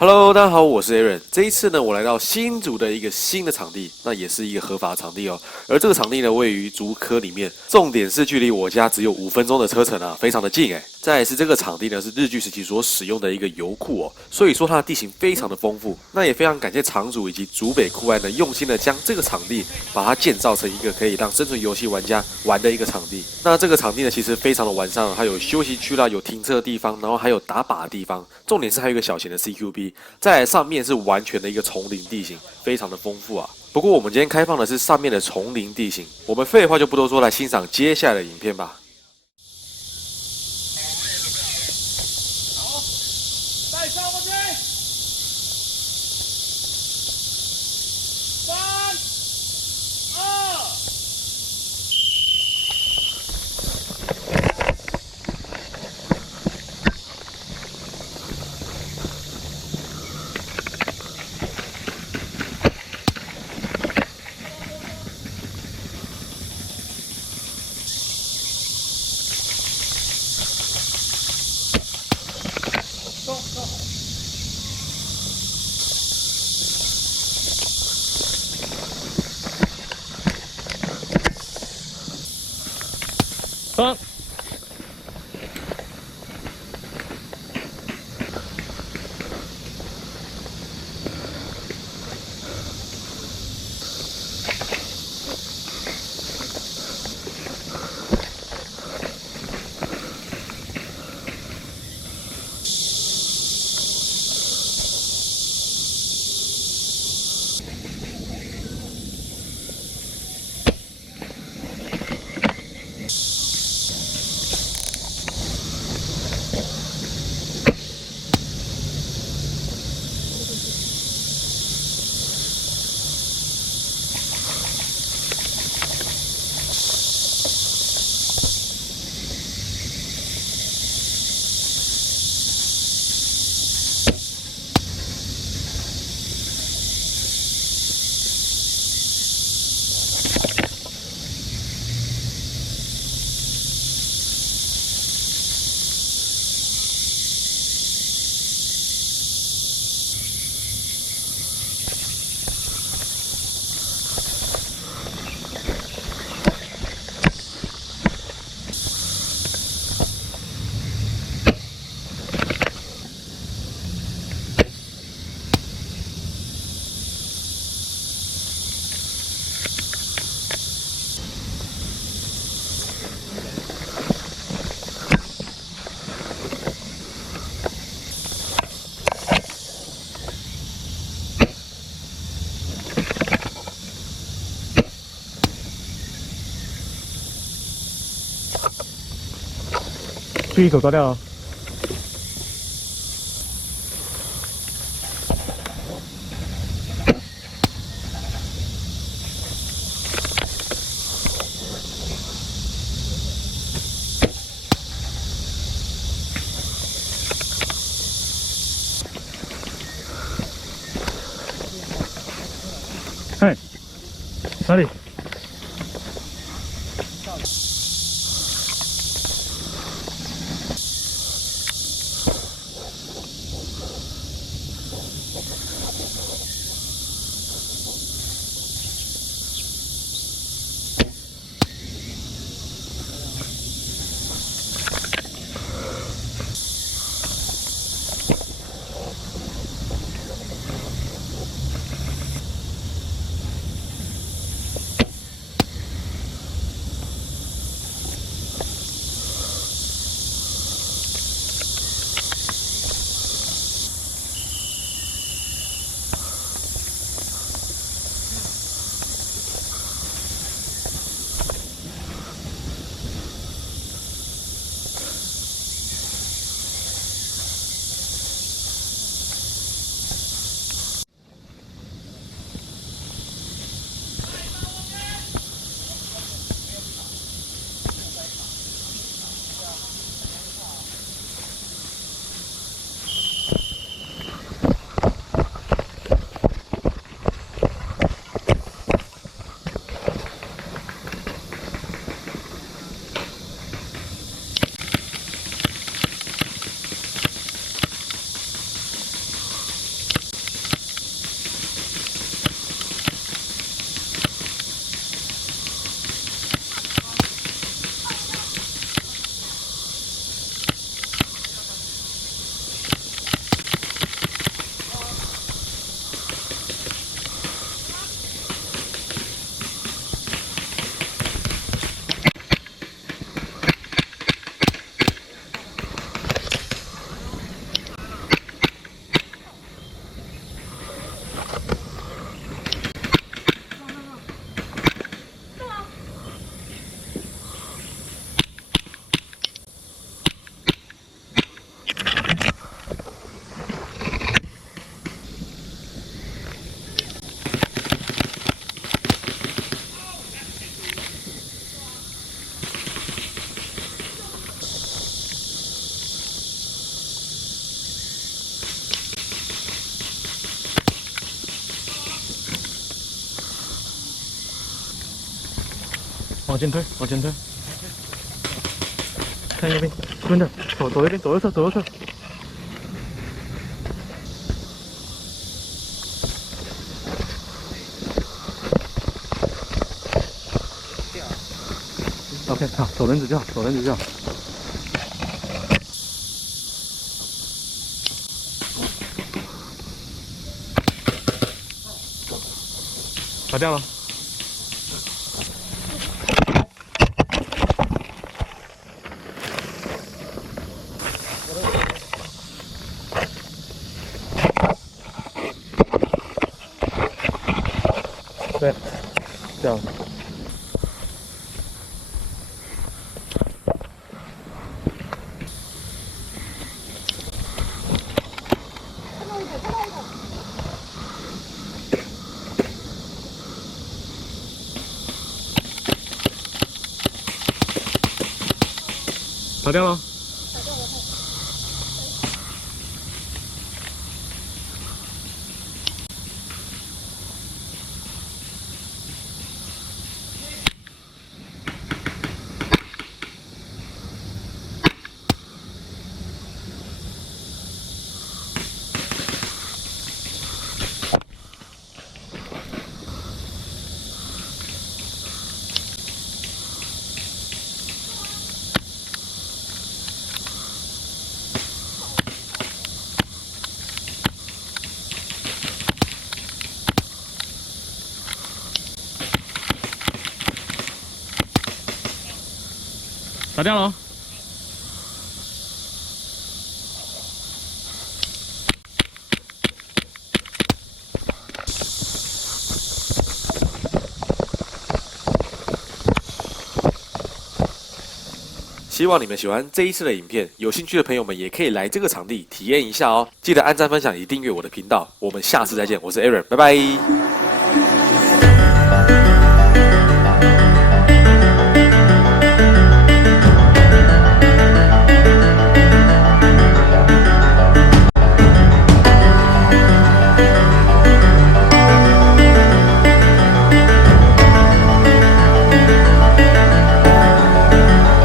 Hello，大家好，我是 Aaron。这一次呢，我来到新竹的一个新的场地，那也是一个合法的场地哦。而这个场地呢，位于竹科里面，重点是距离我家只有5分钟的车程啊，非常的近哎。再来是这个场地呢，是日据时期所使用的一个油库哦，所以说它的地形非常的丰富。那也非常感谢场主以及竹北酷爱呢，用心的将这个场地把它建造成一个可以让生存游戏玩家玩的一个场地。那这个场地呢，其实非常的完善，它有休息区啦，有停车的地方，然后还有打靶的地方。重点是还有一个小型的 CQB。在上面是完全的一个丛林地形，非常的丰富啊。不过我们今天开放的是上面的丛林地形，我们废话就不多说，来欣赏接下来的影片吧。好，带上过去。3、2。走。注意手抓掉哦。哎，哪里？往前推，往前推。看右边，蹲着，走右边，走右侧，走右侧。OK， 好，走轮子就好，走轮子就好。打掉了。对，掉了。打掉了。打掉了哦。希望你们喜欢这一次的影片，有兴趣的朋友们也可以来这个场地体验一下哦。记得按赞、分享以及订阅我的频道，我们下次再见，我是 Aaron， 拜拜。